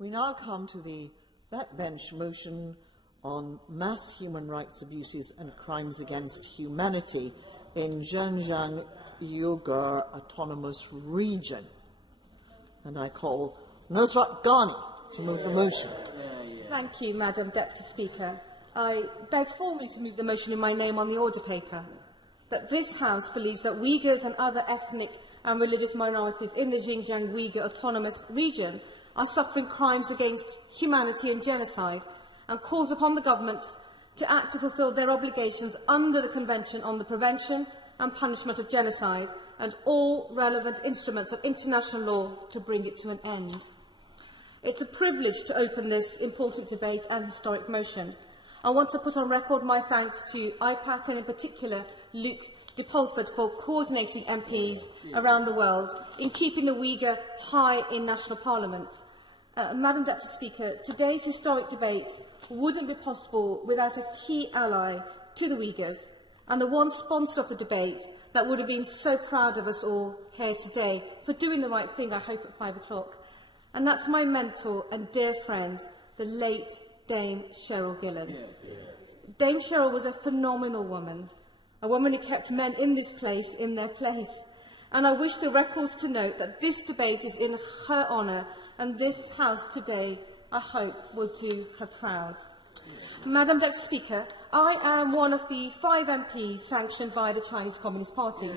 We now come to the backbench motion on mass human rights abuses and crimes against humanity in Xinjiang Uyghur Autonomous Region. And I call Nusrat Ghani to move the motion. Thank you, Madam Deputy Speaker. I beg formally to move the motion in my name on the order paper, that this House believes that Uyghurs and other ethnic and religious minorities in the Xinjiang Uyghur Autonomous Region are suffering crimes against humanity and genocide, and calls upon the government to act to fulfil their obligations under the Convention on the Prevention and Punishment of Genocide and all relevant instruments of international law to bring it to an end. It's a privilege to open this important debate and historic motion. I want to put on record my thanks to IPAC and in particular Luke de Pulford for coordinating MPs around the world in keeping the Uyghur high in national parliaments. Madam Deputy Speaker, today's historic debate wouldn't be possible without a key ally to the Uyghurs and the one sponsor of the debate that would have been so proud of us all here today for doing the right thing, I hope, at 5 o'clock. And that's my mentor and dear friend, the late Dame Cheryl Gillan. Dame Cheryl was a phenomenal woman, a woman who kept men in this place in their place. And I wish the records to note that this debate is in her honour, and this House today, I hope, will do her proud. Madam Deputy Speaker, I am one of the 5 MPs sanctioned by the Chinese Communist Party.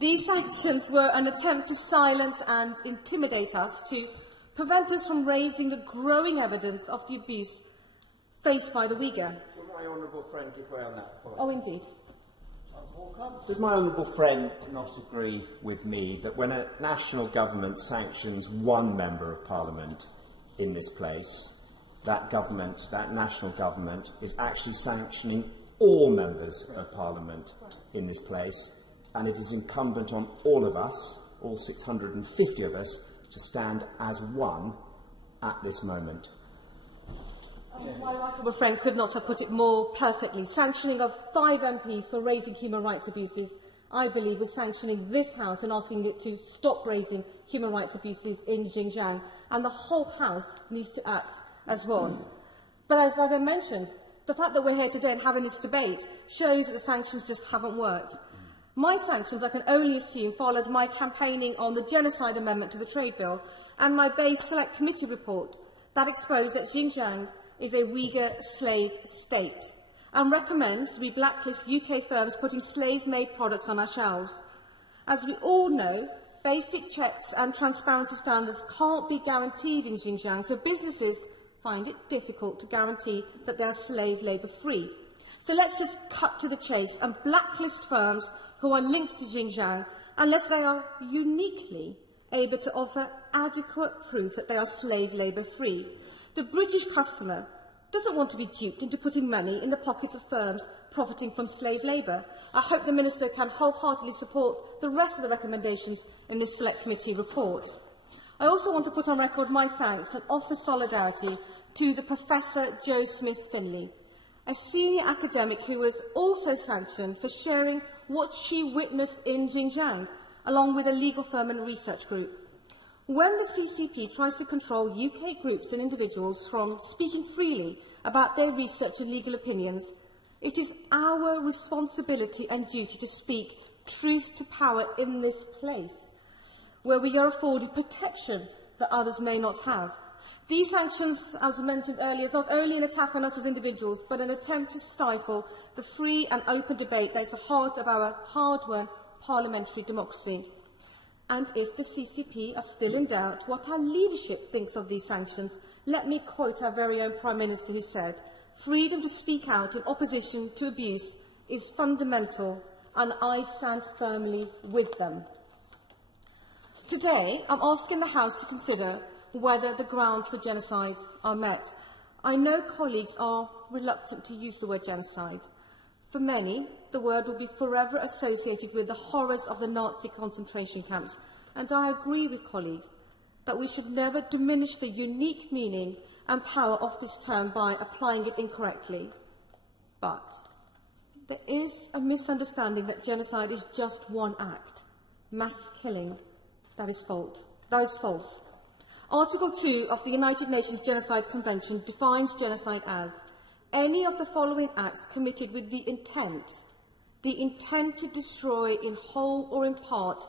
These sanctions were an attempt to silence and intimidate us, to prevent us from raising the growing evidence of the abuse faced by the Uyghur. Would my honourable friend give way on that point? Oh, indeed. Does my honourable friend not agree with me that when a national government sanctions one member of parliament in this place, that government, that national government, is actually sanctioning all members of parliament in this place, and it is incumbent on all of us, all 650 of us, to stand as one at this moment? My honourable friend could not have put it more perfectly. Sanctioning of 5 MPs for raising human rights abuses, I believe, was sanctioning this House and asking it to stop raising human rights abuses in Xinjiang, and the whole House needs to act as one. But as I mentioned, the fact that we're here today and having this debate shows that the sanctions just haven't worked. My sanctions, I can only assume, followed my campaigning on the genocide amendment to the trade bill and my base select committee report that exposed that Xinjiang is a Uyghur slave state and recommends we blacklist UK firms putting slave-made products on our shelves. As we all know, basic checks and transparency standards can't be guaranteed in Xinjiang, so businesses find it difficult to guarantee that they are slave labour free. So let's just cut to the chase and blacklist firms who are linked to Xinjiang unless they are uniquely able to offer adequate proof that they are slave labour free. The British customer doesn't want to be duped into putting money in the pockets of firms profiting from slave labour. I hope the Minister can wholeheartedly support the rest of the recommendations in this Select Committee report. I also want to put on record my thanks and offer solidarity to the Professor Jo Smith-Finlay, a senior academic who was also sanctioned for sharing what she witnessed in Xinjiang, along with a legal firm and research group. When the CCP tries to control UK groups and individuals from speaking freely about their research and legal opinions, it is our responsibility and duty to speak truth to power in this place, where we are afforded protection that others may not have. These sanctions, as mentioned earlier, is not only an attack on us as individuals, but an attempt to stifle the free and open debate that is the heart of our hard-won parliamentary democracy. And if the CCP are still in doubt what our leadership thinks of these sanctions, let me quote our very own Prime Minister, who said, "Freedom to speak out in opposition to abuse is fundamental, and I stand firmly with them." Today, I'm asking the House to consider whether the grounds for genocide are met. I know colleagues are reluctant to use the word genocide. For many, the word will be forever associated with the horrors of the Nazi concentration camps, and I agree with colleagues that we should never diminish the unique meaning and power of this term by applying it incorrectly. But there is a misunderstanding that genocide is just one act, mass killing. That is false. Article 2 of the United Nations Genocide Convention defines genocide as any of the following acts committed with the intent to destroy in whole or in part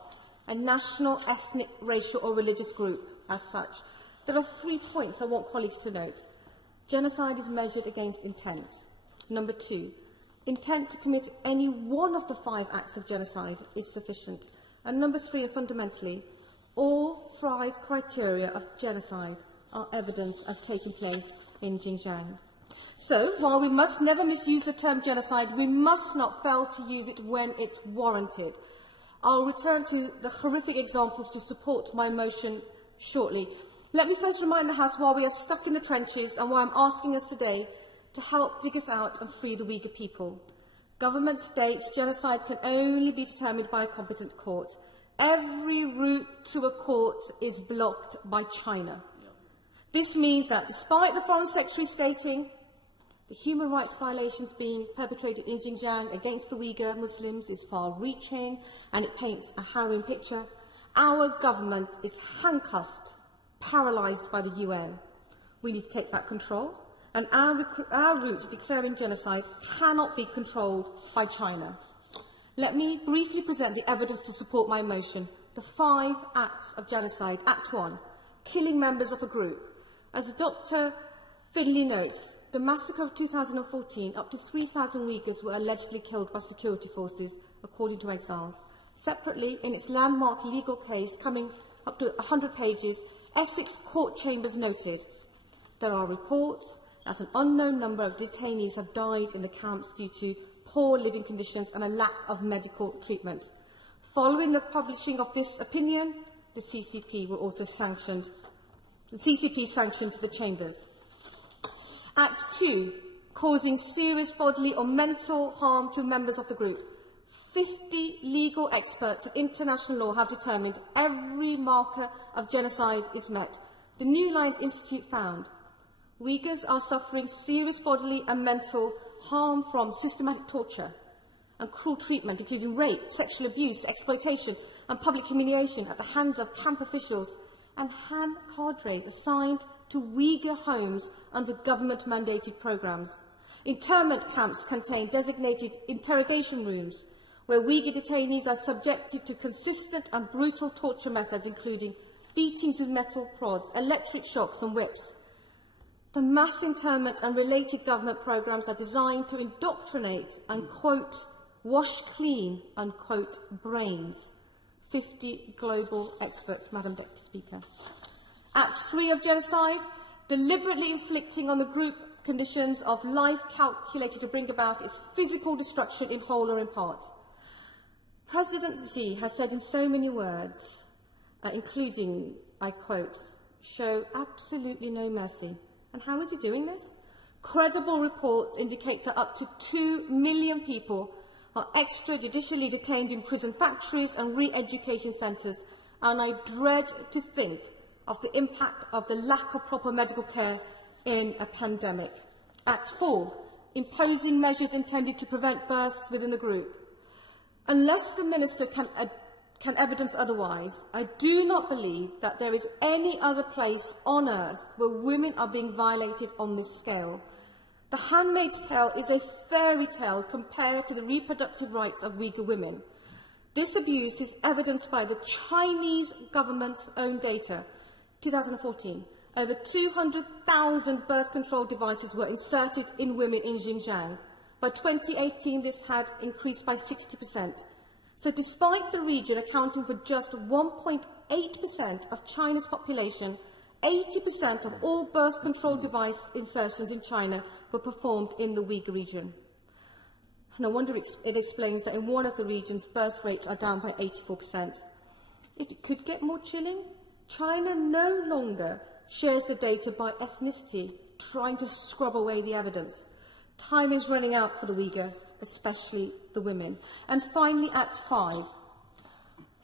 a national, ethnic, racial or religious group as such. There are 3 points I want colleagues to note. Genocide is measured against intent. Number 2, intent to commit any one of the 5 acts of genocide is sufficient. And number 3, and fundamentally, all 5 criteria of genocide are evidence as taking place in Xinjiang. So, while we must never misuse the term genocide, we must not fail to use it when it's warranted. I'll return to the horrific examples to support my motion shortly. Let me first remind the House why we are stuck in the trenches and why I'm asking us today to help dig us out and free the Uyghur people. Government states genocide can only be determined by a competent court. Every route to a court is blocked by China. This means that despite the Foreign Secretary stating the human rights violations being perpetrated in Xinjiang against the Uyghur Muslims is far-reaching and it paints a harrowing picture, our government is handcuffed, paralysed by the UN. We need to take back control, and our route to declaring genocide cannot be controlled by China. Let me briefly present the evidence to support my motion. The 5 acts of genocide. Act 1, killing members of a group. As Dr. Finley notes, the massacre of 2014, up to 3,000 Uyghurs were allegedly killed by security forces, according to exiles. Separately, in its landmark legal case, coming up to 100 pages, Essex court chambers noted there are reports that an unknown number of detainees have died in the camps due to poor living conditions and a lack of medical treatment. Following the publishing of this opinion, the CCP were also sanctioned. The CCP sanctioned the chambers. Act 2, causing serious bodily or mental harm to members of the group. 50 legal experts of international law have determined every marker of genocide is met. The New Lines Institute found Uyghurs are suffering serious bodily and mental harm from systematic torture and cruel treatment, including rape, sexual abuse, exploitation and public humiliation at the hands of camp officials and Han cadres assigned to Uyghur homes under government-mandated programs. Internment camps contain designated interrogation rooms where Uyghur detainees are subjected to consistent and brutal torture methods, including beatings with metal prods, electric shocks and whips. The mass internment and related government programs are designed to indoctrinate and, quote, wash clean, unquote, brains. 50 global experts, Madam Deputy Speaker. Act 3 of genocide, deliberately inflicting on the group conditions of life calculated to bring about its physical destruction in whole or in part. President Xi has said in so many words, including, I quote, show absolutely no mercy. And how is he doing this? Credible reports indicate that up to 2 million people are extrajudicially detained in prison factories and re-education centres, and I dread to think of the impact of the lack of proper medical care in a pandemic. Act 4, imposing measures intended to prevent births within the group. Unless the Minister can evidence otherwise, I do not believe that there is any other place on earth where women are being violated on this scale. The Handmaid's Tale is a fairy tale compared to the reproductive rights of Uyghur women. This abuse is evidenced by the Chinese government's own data. 2014, over 200,000 birth control devices were inserted in women in Xinjiang. By 2018, this had increased by 60%. So despite the region accounting for just 1.8% of China's population, 80% of all birth control device insertions in China were performed in the Uyghur region. No wonder it explains that in one of the regions, birth rates are down by 84%. If it could get more chilling, China no longer shares the data by ethnicity, trying to scrub away the evidence. Time is running out for the Uyghur, especially the women. And finally, Act 5,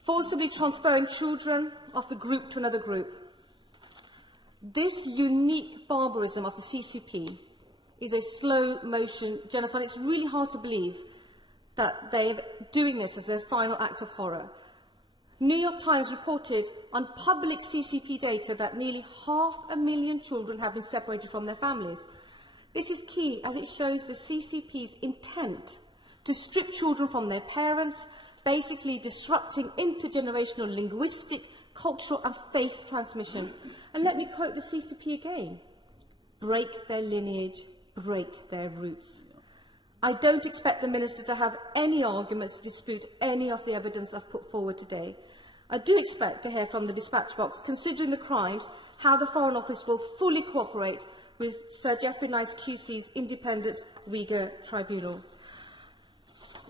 forcibly transferring children of the group to another group. This unique barbarism of the CCP is a slow-motion genocide. It's really hard to believe that they are doing this as their final act of horror. New York Times reported on public CCP data that nearly 500,000 children have been separated from their families. This is key as it shows the CCP's intent to strip children from their parents, basically disrupting intergenerational linguistic, cultural and faith transmission. And let me quote the CCP again. Break their lineage, break their roots. I don't expect the Minister to have any arguments to dispute any of the evidence I've put forward today. I do expect to hear from the dispatch box, considering the crimes, how the Foreign Office will fully cooperate with Sir Geoffrey Nice QC's independent Uyghur tribunal.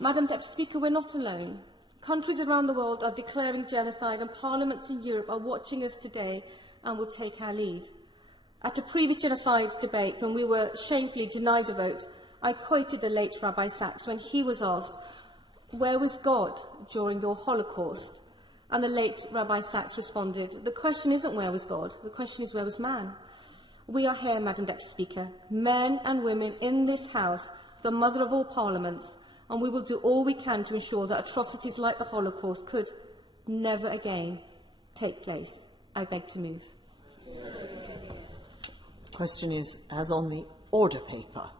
Madam Deputy Speaker, we're not alone. Countries around the world are declaring genocide and parliaments in Europe are watching us today and will take our lead. At a previous genocide debate, when we were shamefully denied a vote, I quoted the late Rabbi Sachs when he was asked, "Where was God during your Holocaust?" And the late Rabbi Sachs responded, "The question isn't where was God, the question is where was man?" We are here, Madam Deputy Speaker, men and women in this House, the mother of all parliaments, and we will do all we can to ensure that atrocities like the Holocaust could never again take place. I beg to move. Question is, as on the order paper,